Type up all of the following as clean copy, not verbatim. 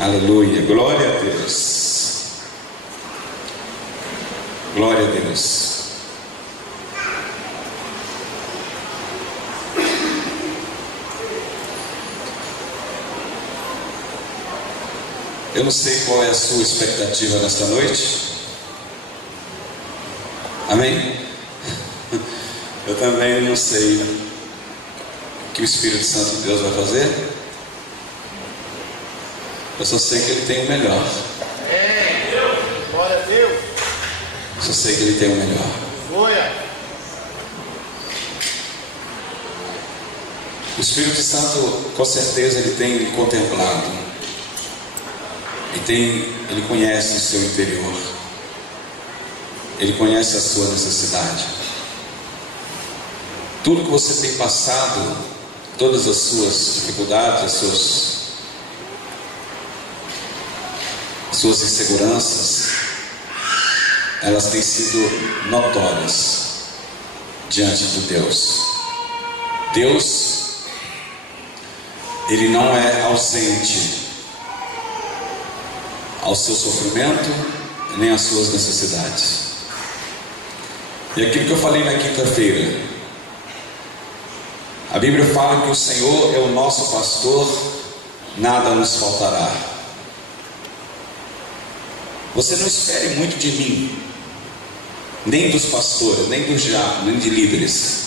Aleluia, glória a Deus. Glória a Deus. Eu não sei qual é a sua expectativa nesta noite. Amém? Eu também não sei o que o Espírito Santo de Deus vai fazer. Eu só sei que Ele tem o melhor. Glória a Deus. Eu só sei que Ele tem o melhor. Glória. O Espírito Santo, com certeza, Ele tem lhe contemplado. Ele conhece o seu interior. Ele conhece a sua necessidade. Tudo que você tem passado, todas as suas dificuldades, as suas inseguranças, elas têm sido notórias diante de Deus. Deus, Ele não é ausente ao seu sofrimento, nem às suas necessidades. E aquilo que eu falei na quinta-feira, a Bíblia fala que o Senhor é o nosso pastor, nada nos faltará. Você não espere muito de mim, nem dos pastores, nem dos diáconos, nem de líderes,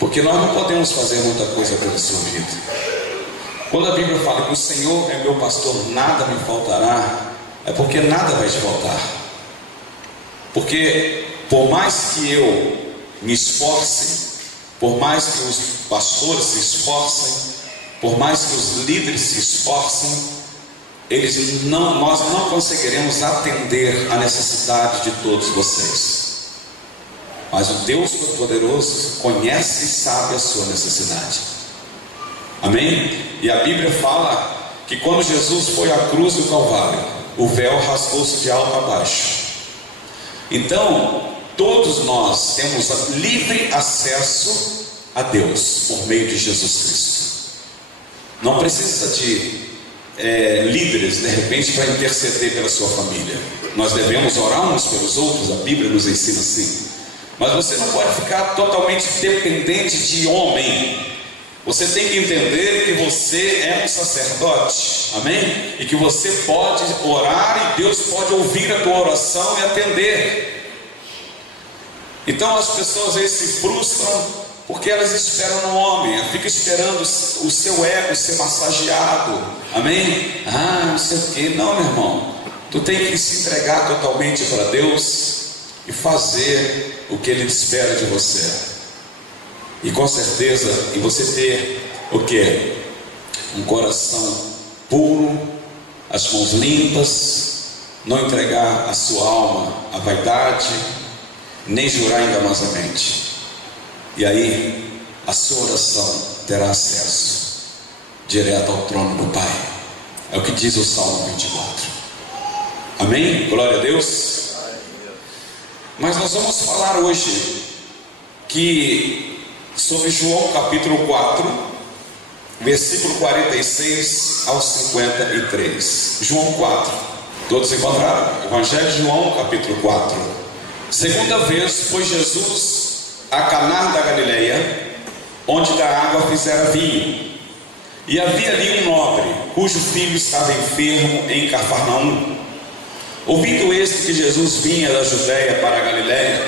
porque nós não podemos fazer muita coisa pela sua vida. Quando a Bíblia fala que o Senhor é meu pastor, nada me faltará, é porque nada vai te faltar. Porque por mais que eu me esforce, por mais que os pastores se esforcem, por mais que os líderes se esforcem, nós não conseguiremos atender a necessidade de todos vocês. Mas o Deus Todo-Poderoso conhece e sabe a sua necessidade. Amém? E a Bíblia fala que quando Jesus foi à cruz do Calvário, o véu rasgou-se de alto a baixo. Então, todos nós temos livre acesso a Deus por meio de Jesus Cristo. Não precisa de líderes, de repente, para interceder pela sua família. Nós devemos orar uns pelos outros, a Bíblia nos ensina assim. Mas você não pode ficar totalmente dependente de homem. Você tem que entender que você é um sacerdote, amém? E que você pode orar e Deus pode ouvir a tua oração e atender. Então as pessoas às vezes se frustram porque elas esperam no homem, fica esperando o seu ego ser massageado, amém? Não sei o que, não, meu irmão, tu tem que se entregar totalmente para Deus e fazer o que Ele espera de você. E com certeza, e você ter o que? Um coração puro, as mãos limpas, não entregar a sua alma à vaidade, nem jurar enganosamente. E aí, a sua oração terá acesso direto ao trono do Pai. É o que diz o Salmo 24. Amém? Glória a Deus. Mas nós vamos falar hoje sobre João capítulo 4, versículo 46 ao 53. João 4. Todos encontraram? Evangelho de João capítulo 4. Segunda vez foi Jesus a Caná da Galileia, onde da água fizera vinho. E havia ali um nobre, cujo filho estava enfermo em Cafarnaum. Ouvindo este que Jesus vinha da Judéia para a Galileia,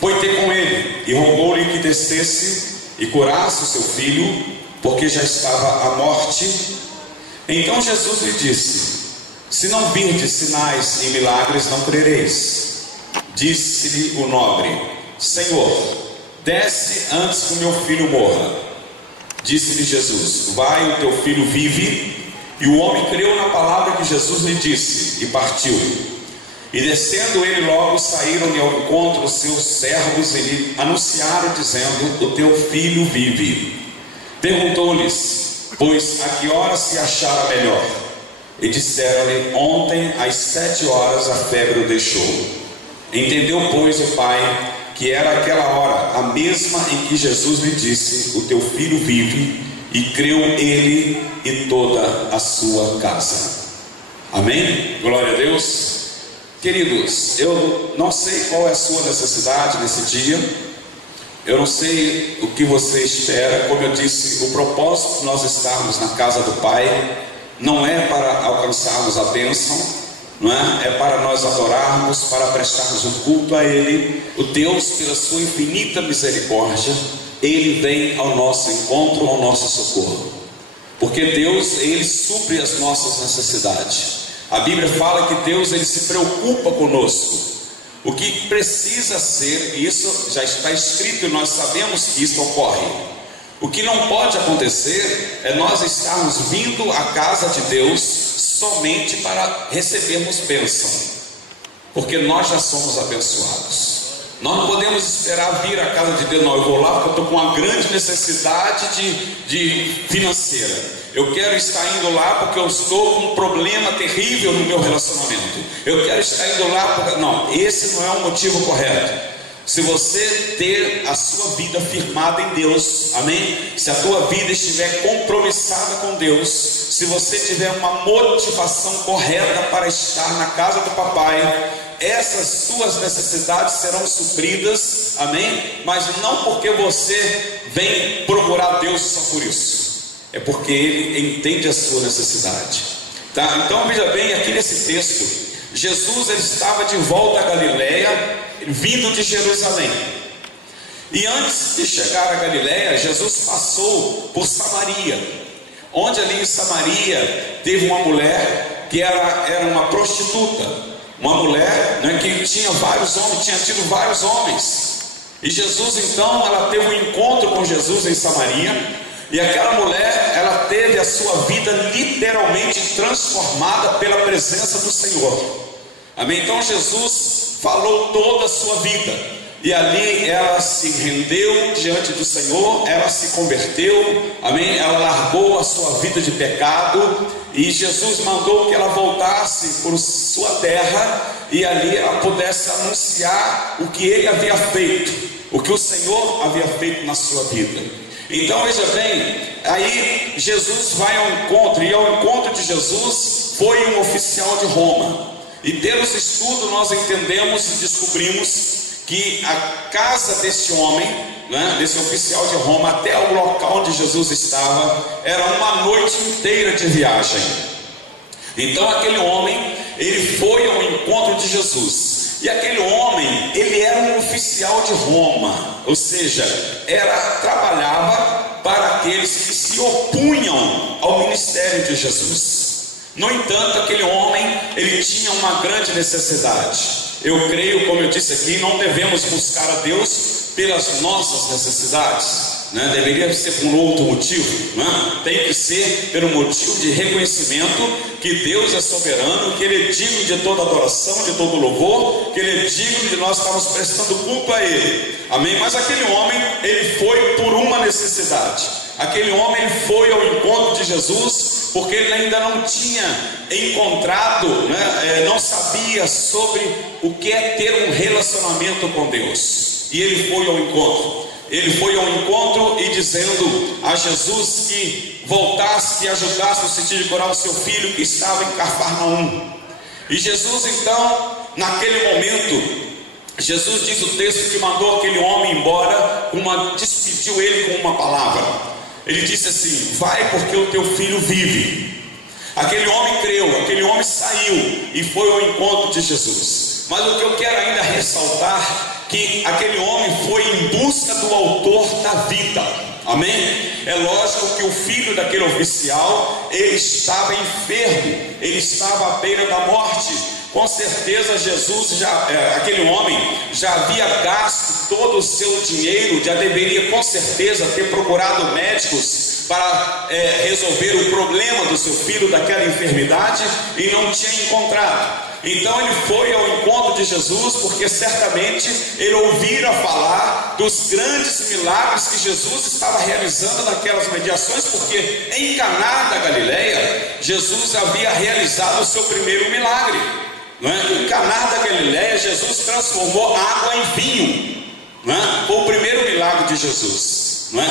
foi ter com ele e rogou-lhe que descesse e curasse o seu filho, porque já estava à morte. Então Jesus lhe disse: se não virdes sinais e milagres, não crereis. Disse-lhe o nobre: Senhor, desce antes que o meu filho morra. Disse-lhe Jesus: vai, o teu filho vive. E o homem creu na palavra que Jesus lhe disse e partiu. E descendo ele logo, saíram-lhe ao encontro os seus servos e lhe anunciaram, dizendo: o teu filho vive. Perguntou-lhes, pois, a que hora se achara melhor? E disseram-lhe: ontem às 7 horas a febre o deixou. Entendeu, pois, o pai que era aquela hora a mesma em que Jesus lhe disse: o teu filho vive. e creu ele e toda a sua casa. Amém? Glória a Deus. Queridos, eu não sei qual é a sua necessidade nesse dia, eu não sei o que você espera. Como eu disse, o propósito de nós estarmos na casa do Pai não é para alcançarmos a bênção, não é? É para nós adorarmos, para prestarmos um culto a Ele. O Deus, pela sua infinita misericórdia, Ele vem ao nosso encontro, ao nosso socorro, porque Deus, Ele supre as nossas necessidades. A Bíblia fala que Deus, Ele se preocupa conosco. O que precisa ser, isso já está escrito e nós sabemos que isso ocorre. O que não pode acontecer é nós estarmos vindo à casa de Deus somente para recebermos bênção, porque nós já somos abençoados. Nós não podemos esperar vir à casa de Deus. Não, eu vou lá porque eu estou com uma grande necessidade de financeira. Eu quero estar indo lá porque eu estou com um problema terrível no meu relacionamento. Eu quero estar indo lá porque... Não, esse não é o motivo correto. Se você ter a sua vida firmada em Deus, amém? Se a tua vida estiver compromissada com Deus, se você tiver uma motivação correta para estar na casa do papai, essas suas necessidades serão supridas, amém? Mas não porque você vem procurar Deus só por isso, é porque Ele entende a sua necessidade, tá? Então veja bem, aqui nesse texto, Jesus, ele estava de volta a Galileia, vindo de Jerusalém. E antes de chegar a Galileia, Jesus passou por Samaria, onde ali em Samaria teve uma mulher que era uma prostituta, uma mulher, né, que tinha vários homens, tinha tido vários homens. E Jesus então, ela teve um encontro com Jesus em Samaria, e aquela mulher, ela teve a sua vida literalmente transformada pela presença do Senhor. Amém? Então Jesus falou toda a sua vida, e ali ela se rendeu diante do Senhor, ela se converteu, amém? Ela largou a sua vida de pecado, e Jesus mandou que ela voltasse por sua terra, e ali ela pudesse anunciar o que ele havia feito, o que o Senhor havia feito na sua vida. Então veja bem, aí Jesus vai ao encontro, e ao encontro de Jesus foi um oficial de Roma. E pelos estudos nós entendemos e descobrimos que a casa desse homem, né, desse oficial de Roma, até o local onde Jesus estava, era uma noite inteira de viagem. Então aquele homem, ele foi ao encontro de Jesus. E aquele homem, ele era um oficial de Roma, ou seja, trabalhava para aqueles que se opunham ao ministério de Jesus. No entanto, aquele homem, ele tinha uma grande necessidade. Eu creio, como eu disse aqui, não devemos buscar a Deus pelas nossas necessidades, né? Deveria ser por um outro motivo, né? Tem que ser pelo motivo de reconhecimento que Deus é soberano, que Ele é digno de toda adoração, de todo louvor, que Ele é digno de nós estarmos prestando culto a Ele, amém? Mas aquele homem, ele foi por uma necessidade. Aquele homem foi ao encontro de Jesus porque ele ainda não tinha encontrado, né, não sabia sobre o que é ter um relacionamento com Deus. E ele foi ao encontro. Ele foi ao encontro e dizendo a Jesus que voltasse, que ajudasse no sentido de curar o seu filho que estava em Cafarnaum. E Jesus então, naquele momento, Jesus diz o texto que mandou aquele homem embora, despediu ele com uma palavra. Ele disse assim: vai, porque o teu filho vive. Aquele homem creu, aquele homem saiu e foi ao encontro de Jesus. Mas o que eu quero ainda ressaltar, que aquele homem foi em busca do autor da vida, amém? É lógico que o filho daquele oficial, ele estava enfermo, ele estava à beira da morte. Com certeza aquele homem já havia gasto todo o seu dinheiro, já deveria com certeza ter procurado médicos para resolver o problema do seu filho daquela enfermidade e não tinha encontrado. Então ele foi ao encontro de Jesus porque certamente ele ouvira falar dos grandes milagres que Jesus estava realizando naquelas mediações, porque em Caná da Galileia Jesus havia realizado o seu primeiro milagre. Em Caná da Galileia, Jesus transformou água em vinho, foi o primeiro milagre de Jesus. não é?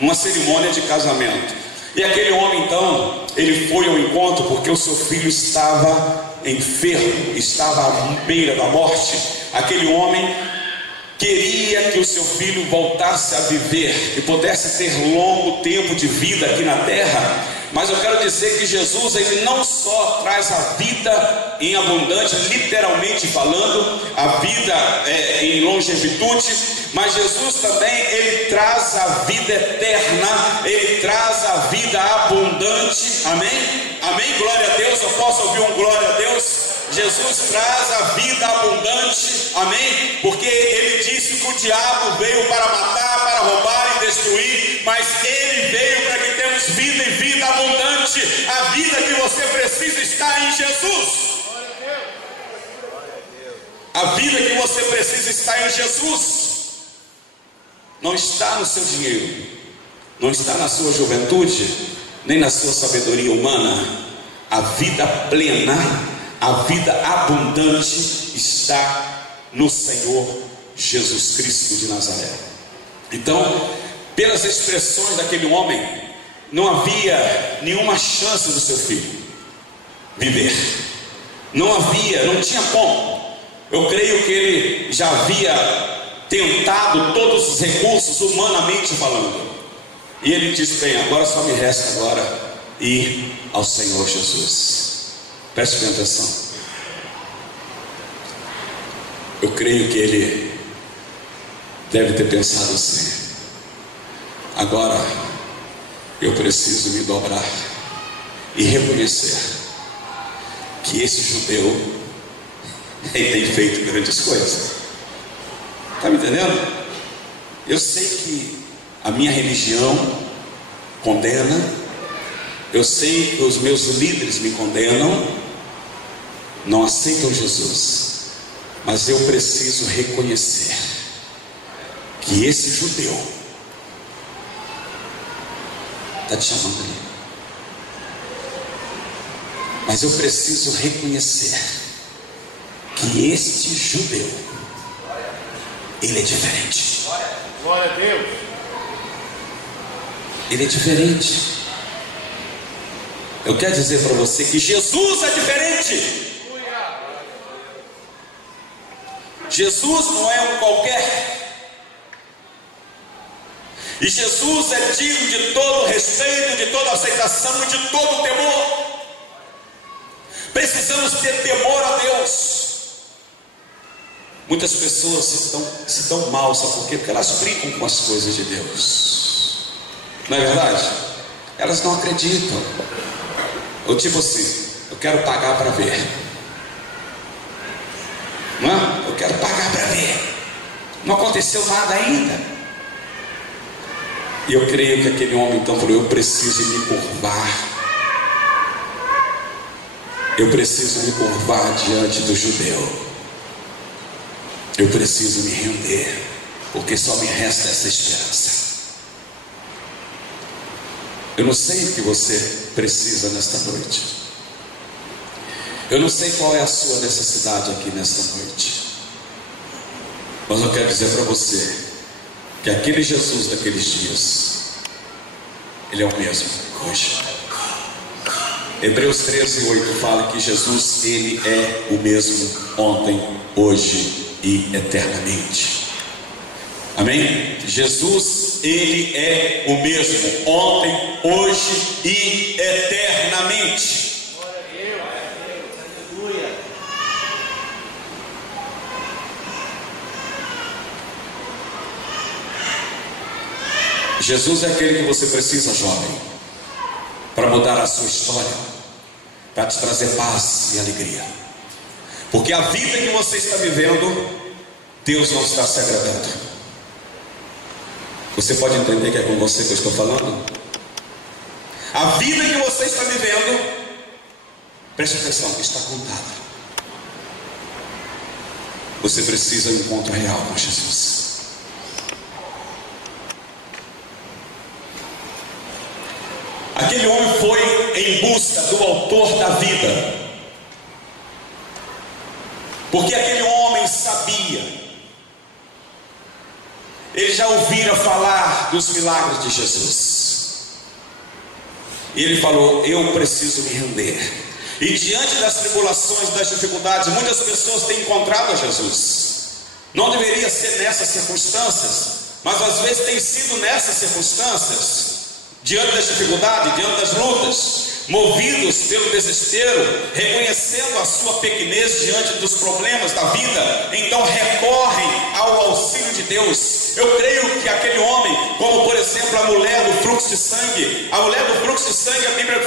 Numa cerimônia de casamento. E aquele homem então, ele foi ao encontro porque o seu filho estava enfermo, estava à beira da morte. Aquele homem queria que o seu filho voltasse a viver e pudesse ter longo tempo de vida aqui na terra. Mas eu quero dizer que Jesus, ele não só traz a vida em abundante, literalmente falando, a vida em longevidade, mas Jesus também, ele traz a vida eterna, ele traz a vida abundante. Amém? Amém? Glória a Deus. Eu posso ouvir um glória a Deus? Jesus traz a vida abundante. Amém? Porque ele disse que o diabo veio para matar, para roubar e destruir, mas ele veio para que temos vida e vida abundante. A vida que você precisa está em Jesus. A vida que você precisa está em Jesus. Não está no seu dinheiro, não está na sua juventude, nem na sua sabedoria humana. A vida plena, a vida abundante está no Senhor Jesus Cristo de Nazaré. Então, pelas expressões daquele homem, não havia nenhuma chance do seu filho viver. Não tinha como. Eu creio que ele já havia tentado todos os recursos, humanamente falando. E ele disse: bem, agora só me resta agora ir ao Senhor Jesus. Preste bem atenção. Eu creio que ele deve ter pensado assim: agora eu preciso me dobrar e reconhecer que esse judeu ele tem feito grandes coisas. Está me entendendo? Eu sei que a minha religião condena, eu sei que os meus líderes me condenam, não aceitam Jesus, mas eu preciso reconhecer que esse judeu está te chamando ali. Mas eu preciso reconhecer que este judeu, ele é diferente. Glória a Deus. Ele é diferente. Eu quero dizer para você que Jesus é diferente. Jesus não é um qualquer. E Jesus é digno de todo respeito, de toda aceitação e de todo temor. Precisamos ter temor a Deus. Muitas pessoas se dão mal, sabe por quê? Porque elas brincam com as coisas de Deus. Não é verdade? Elas não acreditam. Ou tipo assim: eu quero pagar para ver. Não é? Eu quero pagar para ver. Não aconteceu nada ainda. E eu creio que aquele homem então falou: eu preciso me curvar. Eu preciso me curvar diante do judeu. Eu preciso me render, porque só me resta essa esperança. Eu não sei o que você precisa nesta noite. Eu não sei qual é a sua necessidade aqui nesta noite. Mas eu quero dizer para você que aquele Jesus daqueles dias, ele é o mesmo hoje. Hebreus 13:8 fala que Jesus, ele é o mesmo ontem, hoje e eternamente. Amém? Jesus, ele é o mesmo ontem, hoje e eternamente. Aleluia. Jesus é aquele que você precisa, jovem, para mudar a sua história, para te trazer paz e alegria. Porque a vida que você está vivendo, Deus não está se agradando. Você pode entender que é com você que eu estou falando? A vida que você está vivendo, preste atenção, está contada. Você precisa de um encontro real com Jesus. Aquele homem foi em busca do autor da vida, porque aquele homem sabia, ele já ouvira falar dos milagres de Jesus. E ele falou: eu preciso me render. E diante das tribulações, das dificuldades, muitas pessoas têm encontrado a Jesus. Não deveria ser nessas circunstâncias, mas às vezes tem sido nessas circunstâncias, diante das dificuldades, diante das lutas, movidos pelo desespero, reconhecendo a sua pequenez diante dos problemas da vida, então recorrem ao auxílio de Deus. Eu creio que aquele homem, como por exemplo a mulher do fluxo de sangue, a Bíblia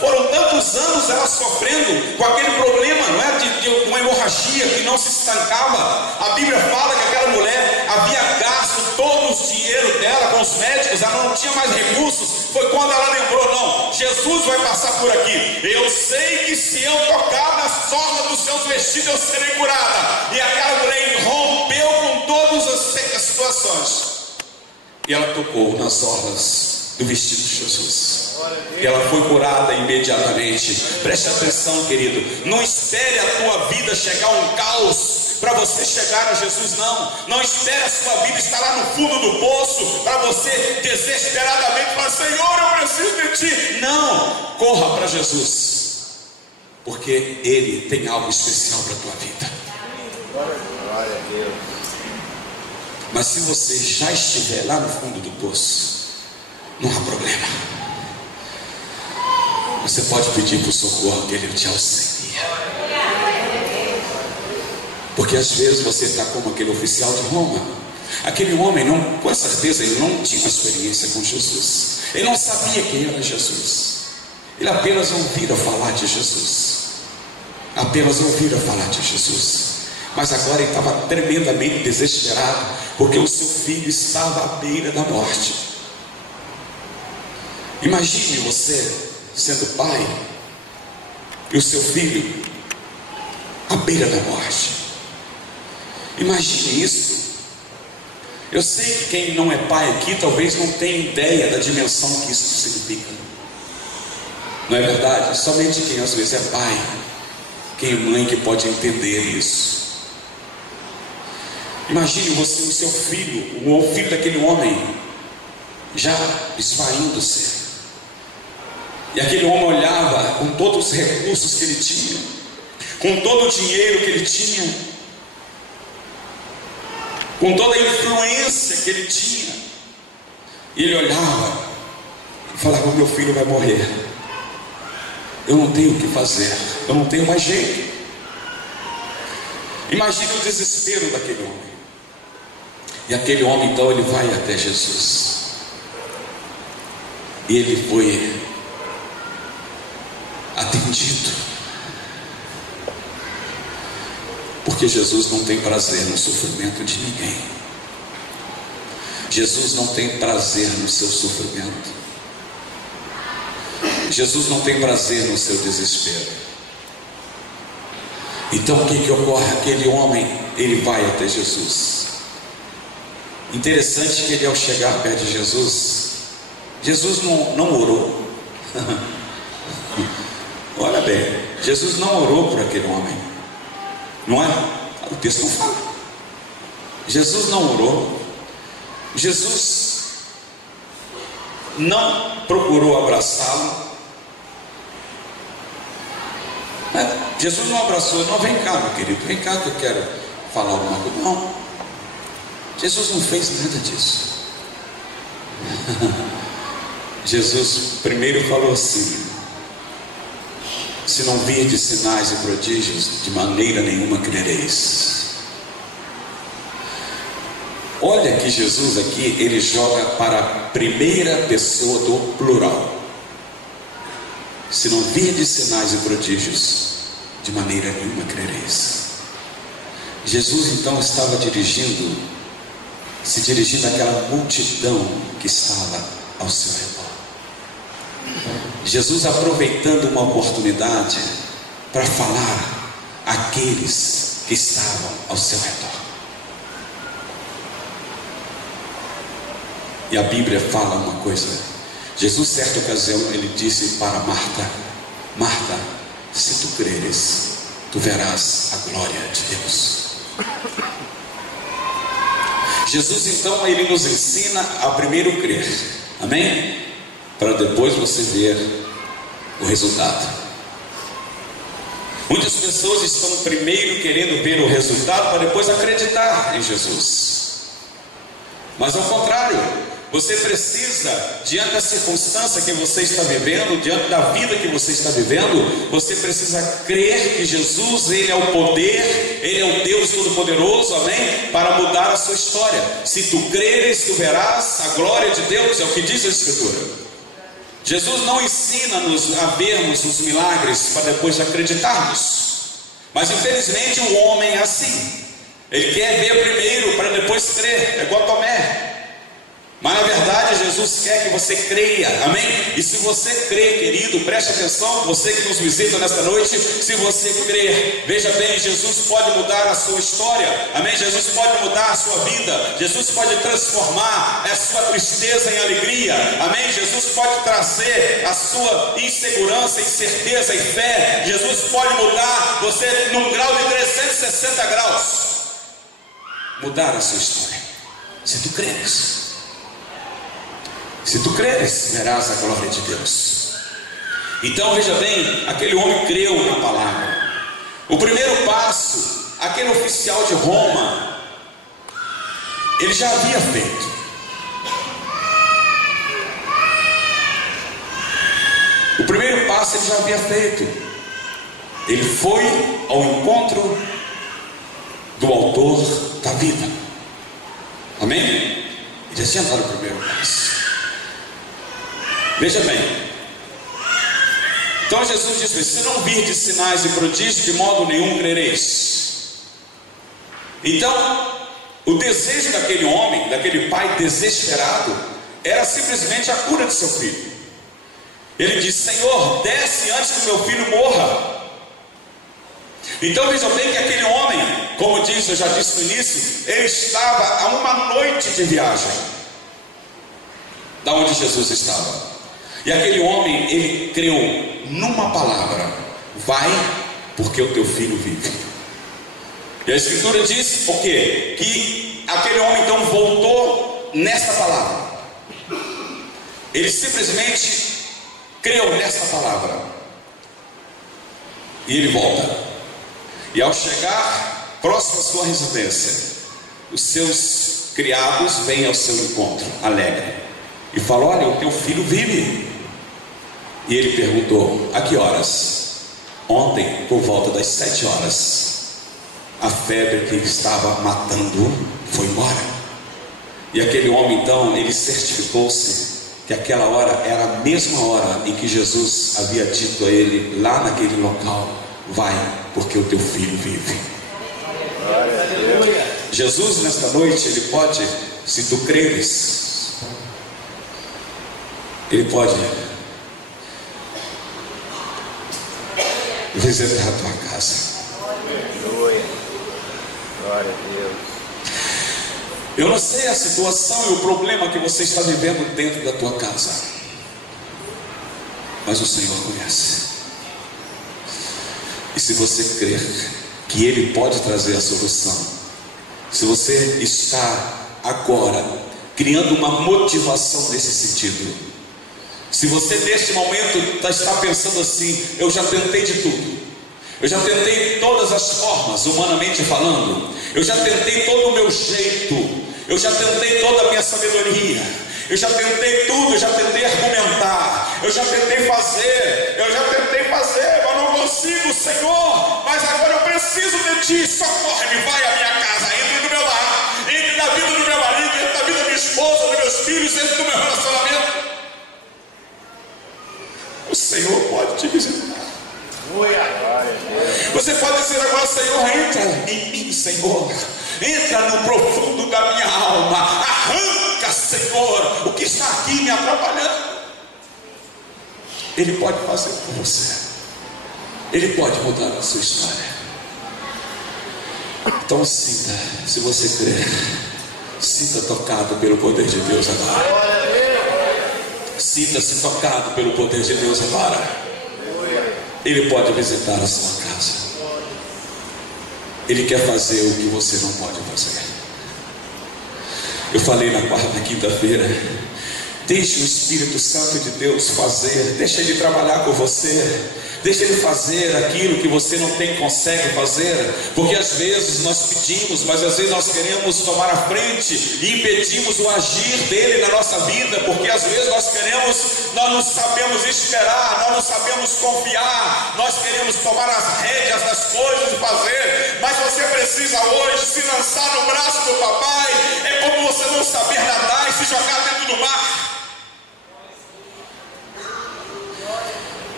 foram tantos anos ela sofrendo com aquele problema, não é, de uma hemorragia que não se estancava. A Bíblia fala que aquela mulher havia gasto todo o dinheiro dela com os médicos, ela não tinha mais recursos. Foi quando ela lembrou: não, Jesus vai passar por aqui, eu sei que se eu tocar nas orlas dos seus vestidos eu serei curada. E aquela mulher rompeu com todas as situações, e ela tocou nas orlas do vestido de Jesus, e ela foi curada imediatamente. Preste atenção, querido, não espere a tua vida chegar a um caos para você chegar a Jesus, não espere a sua vida estar lá no fundo do poço para você desesperadamente falar: Senhor, eu preciso de Ti. Não, corra para Jesus, porque Ele tem algo especial para a tua vida. Glória a Deus. Mas se você já estiver lá no fundo do poço, não há problema, você pode pedir por socorro, que Ele te auxilia. Porque às vezes você está como aquele oficial de Roma. Aquele homem, não, com certeza, ele não tinha experiência com Jesus. Ele não sabia quem era Jesus. Ele apenas ouvira falar de Jesus. Mas agora ele estava tremendamente desesperado, porque o seu filho estava à beira da morte. Imagine você sendo pai e o seu filho à beira da morte. Imagine isso. Eu sei que quem não é pai aqui talvez não tenha ideia da dimensão que isso significa. Não é verdade? Somente quem às vezes é pai, quem é mãe, que pode entender isso. Imagine você, o seu filho, o filho daquele homem, já esvaindo-se. E aquele homem olhava com todos os recursos que ele tinha, com todo o dinheiro que ele tinha, com toda a influência que ele tinha, e ele olhava e falava: meu filho vai morrer, eu não tenho o que fazer, eu não tenho mais jeito. Imagine o desespero daquele homem. E aquele homem então ele vai até Jesus, e ele foi atendido, porque Jesus não tem prazer no sofrimento de ninguém. Jesus não tem prazer no seu sofrimento. Jesus não tem prazer no seu desespero. Então o que ocorre? Aquele homem, ele vai até Jesus. Interessante que ele, ao chegar perto de Jesus, Jesus não orou. Olha bem, Jesus não orou por aquele homem, não é? O texto não fala. Jesus não orou. Jesus não procurou abraçá-lo. Jesus não abraçou: não, vem cá, meu querido, vem cá que eu quero falar alguma coisa. Não, Jesus não fez nada disso. Jesus primeiro falou assim: se não virdes sinais e prodígios, de maneira nenhuma crereis. Olha que Jesus aqui, ele joga para a primeira pessoa do plural. Se não virdes sinais e prodígios, de maneira nenhuma crereis. Jesus então estava se dirigindo àquela multidão que estava ao seu redor. Jesus aproveitando uma oportunidade para falar àqueles que estavam ao seu redor. E a Bíblia fala uma coisa. Jesus, certa ocasião, ele disse para Marta: Marta, se tu creres, tu verás a glória de Deus. Jesus então ele nos ensina a primeiro crer, amém? Para depois você ver o resultado. Muitas pessoas estão primeiro querendo ver o resultado para depois acreditar em Jesus, mas ao contrário, você precisa, diante da circunstância que você está vivendo, diante da vida que você está vivendo, você precisa crer que Jesus, Ele é o poder, Ele é o Deus Todo-Poderoso, amém? Para mudar a sua história. Se tu creres, tu verás a glória de Deus, é o que diz a Escritura. Jesus não ensina-nos a vermos os milagres para depois acreditarmos, mas infelizmente o homem é assim. Ele quer ver primeiro para depois crer, é igual Tomé. Mas na verdade Jesus quer que você creia, amém? E se você crer, querido, preste atenção, você que nos visita nesta noite, se você crer, veja bem, Jesus pode mudar a sua história, amém? Jesus pode mudar a sua vida, Jesus pode transformar a sua tristeza em alegria, amém? Jesus pode trazer a sua insegurança em certeza e fé, Jesus pode mudar você num grau de 360 graus, mudar a sua história, se tu creres. Se tu creres, verás a glória de Deus. Então veja bem, aquele homem creu na palavra. O primeiro passo, aquele oficial de Roma, ele já havia feito. O primeiro passo ele já havia feito. Ele foi ao encontro do autor da vida. Amém? Ele já tinha dado o primeiro passo. Veja bem, então Jesus disse: se não virdes sinais e prodígios, de modo nenhum crereis. Então, o desejo daquele homem, daquele pai desesperado, era simplesmente a cura de seu filho. Ele disse: Senhor, desce antes que meu filho morra. Então vejam bem que aquele homem, como diz, eu já disse no início, ele estava a uma noite de viagem da onde Jesus estava. E aquele homem, ele creu numa palavra: vai, porque o teu filho vive. E a Escritura diz o quê? Que aquele homem então voltou nesta palavra. Ele simplesmente creu nesta palavra. E ele volta. E ao chegar próximo à sua residência, os seus criados vêm ao seu encontro, alegre, e falam: olha, o teu filho vive. E ele perguntou: a que horas? Ontem, por volta das 7 horas, a febre que estava matando foi embora. E aquele homem então, ele certificou-se que aquela hora era a mesma hora em que Jesus havia dito a ele, lá naquele local: vai, porque o teu filho vive. Jesus nesta noite, ele pode, se tu creres, ele pode visitar a tua casa. Glória a Deus. Eu não sei a situação e o problema que você está vivendo dentro da tua casa, mas o Senhor conhece. E se você crer que Ele pode trazer a solução, se você está agora criando uma motivação nesse sentido, se você neste momento está pensando assim: eu já tentei de tudo, eu já tentei todas as formas, humanamente falando, eu já tentei todo o meu jeito, eu já tentei toda a minha sabedoria, eu já tentei tudo, eu já tentei argumentar, eu já tentei fazer, mas não consigo, Senhor, mas agora eu preciso de Ti, socorre-me, vai à minha casa, entre no meu lar, entre na vida do meu marido, entre na vida da minha esposa, dos meus filhos, entre no meu relacionamento. O Senhor pode te visitar. Você pode dizer agora: Senhor, entra em mim, Senhor, entra no profundo da minha alma, arranca, Senhor, o que está aqui me atrapalhando. Ele pode fazer por você, Ele pode mudar a sua história. Então sinta, se você crer, sinta tocado pelo poder de Deus agora. Sinta-se tocado pelo poder de Deus agora. Ele pode visitar a sua casa. Ele quer fazer o que você não pode fazer. Eu falei na quinta-feira, deixe o Espírito Santo de Deus fazer, deixe Ele trabalhar com você, deixe Ele fazer aquilo que você não consegue fazer, porque às vezes nós pedimos, mas às vezes nós queremos tomar a frente e impedimos o agir dele na nossa vida, porque às vezes nós não sabemos esperar, nós não sabemos confiar, nós queremos tomar as rédeas das coisas e fazer, mas você precisa hoje se lançar no braço do papai. É como você não saber nadar e se jogar dentro do mar.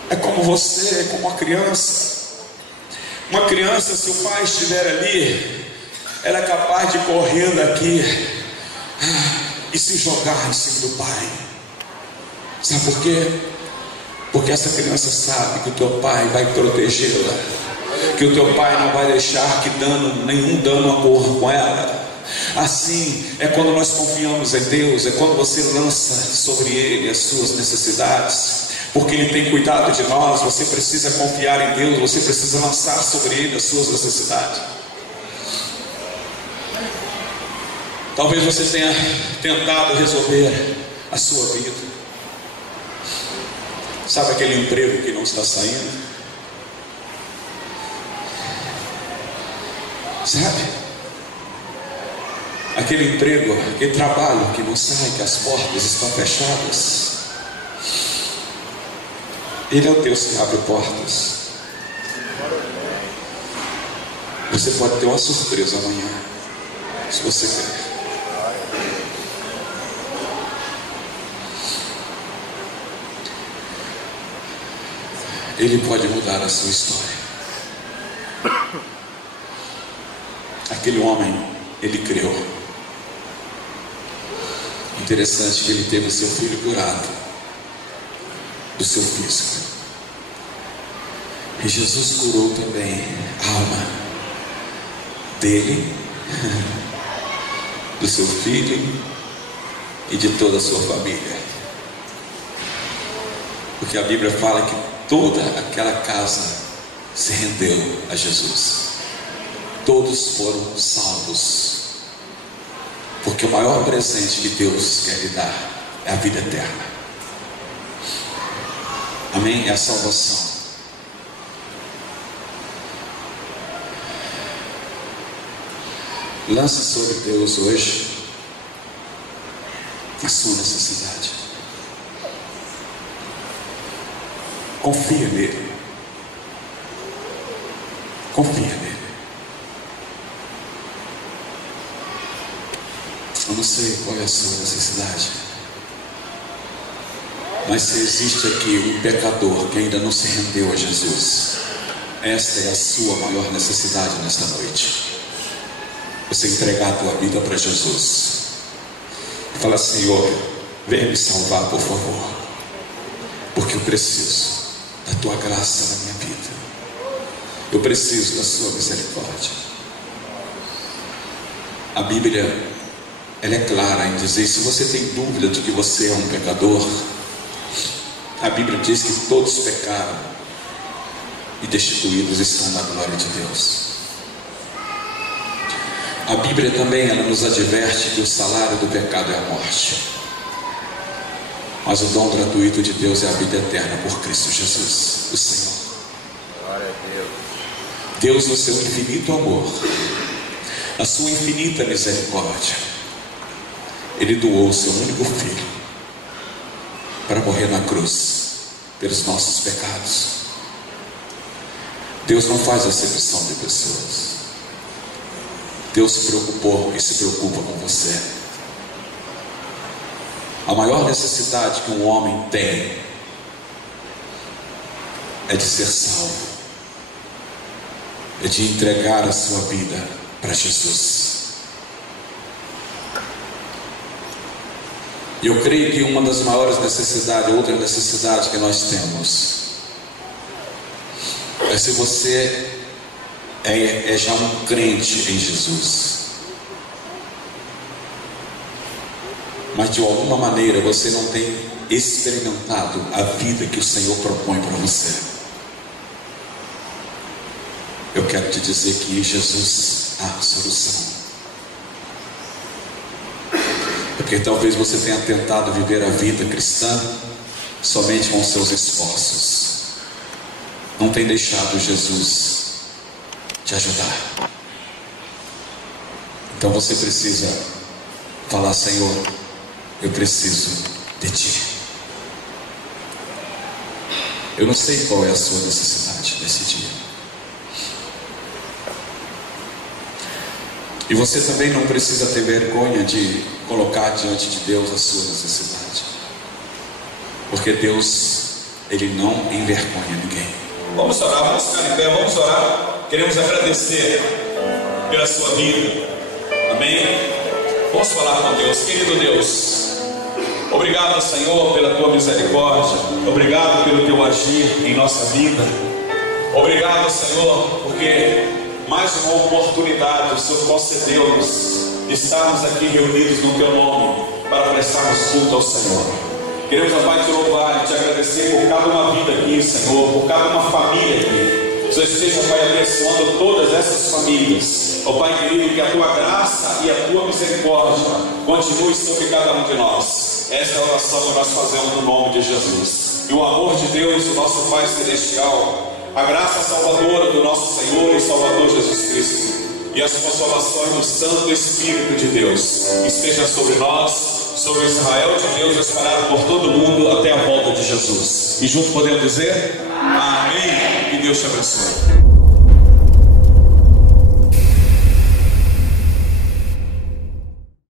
É como você, é como uma criança. Uma criança, se o pai estiver ali, ela é capaz de correr daqui e se jogar em cima do pai. Sabe por quê? Porque essa criança sabe que o teu pai vai protegê-la, que o teu pai não vai deixar que nenhum dano ocorra com ela. Assim é quando nós confiamos em Deus, é quando você lança sobre Ele as suas necessidades, porque Ele tem cuidado de nós. Você precisa confiar em Deus, você precisa lançar sobre Ele as suas necessidades. Talvez você tenha tentado resolver a sua vida. Sabe aquele emprego que não está saindo? Sabe? Aquele emprego, aquele trabalho que não sai, que as portas estão fechadas. Ele é o Deus que abre portas. Você pode ter uma surpresa amanhã, se você quer. Ele pode mudar a sua história. Aquele homem, ele creu. Interessante que ele teve o seu filho curado do seu físico. E Jesus curou também a alma dele, do seu filho e de toda a sua família. Porque a Bíblia fala que toda aquela casa se rendeu a Jesus. Todos foram salvos. Porque o maior presente que Deus quer lhe dar é a vida eterna. Amém? É a salvação. Lance sobre Deus hoje a sua necessidade. Confia nele. Confia nele. Eu não sei qual é a sua necessidade, mas se existe aqui um pecador que ainda não se rendeu a Jesus, esta é a sua maior necessidade nesta noite. Você entregar a tua vida para Jesus e falar: Senhor, venha me salvar, por favor, porque eu preciso da tua graça na minha vida, eu preciso da sua misericórdia. A Bíblia, ela é clara em dizer: se você tem dúvida de que você é um pecador, a Bíblia diz que todos pecaram e destituídos estão da glória de Deus. A Bíblia também, ela nos adverte que o salário do pecado é a morte, mas o dom gratuito de Deus é a vida eterna por Cristo Jesus, o Senhor. Glória a Deus. Deus, no seu infinito amor, a sua infinita misericórdia, Ele doou o seu único filho para morrer na cruz pelos nossos pecados. Deus não faz acepção de pessoas. Deus se preocupou e se preocupa com você. A maior necessidade que um homem tem é de ser salvo, é de entregar a sua vida para Jesus. E eu creio que uma das maiores necessidades, outra necessidade que nós temos, é se você é já um crente em Jesus, mas de alguma maneira você não tem experimentado a vida que o Senhor propõe para você. Eu quero te dizer que em Jesus há solução. Porque talvez você tenha tentado viver a vida cristã somente com seus esforços. Não tem deixado Jesus te ajudar. Então você precisa falar: Senhor, eu preciso de Ti. Eu não sei qual é a sua necessidade nesse dia. E você também não precisa ter vergonha de colocar diante de Deus a sua necessidade. Porque Deus, Ele não envergonha ninguém. Vamos orar, vamos ficar em pé, vamos orar. Queremos agradecer pela sua vida. Amém? Vamos falar com Deus. Querido Deus, obrigado, Senhor, pela Tua misericórdia. Obrigado pelo Teu agir em nossa vida. Obrigado, Senhor, porque mais uma oportunidade o Senhor concedeu-nos estarmos aqui reunidos no Teu nome para prestarmos culto ao Senhor. Queremos, ó Pai, Te louvar e Te agradecer por cada uma vida aqui, Senhor, por cada uma família aqui. O Senhor esteja, Pai, abençoando todas essas famílias. Ó Pai querido, que a Tua graça e a Tua misericórdia continue sobre cada um de nós. Essa é a oração que nós fazemos no nome de Jesus. E o amor de Deus, o nosso Pai Celestial, a graça salvadora do nosso Senhor e Salvador Jesus Cristo, e as consolações do Santo Espírito de Deus esteja sobre nós, sobre Israel de Deus, espalhado por todo mundo até a volta de Jesus. E juntos podemos dizer: amém. Que Deus te abençoe.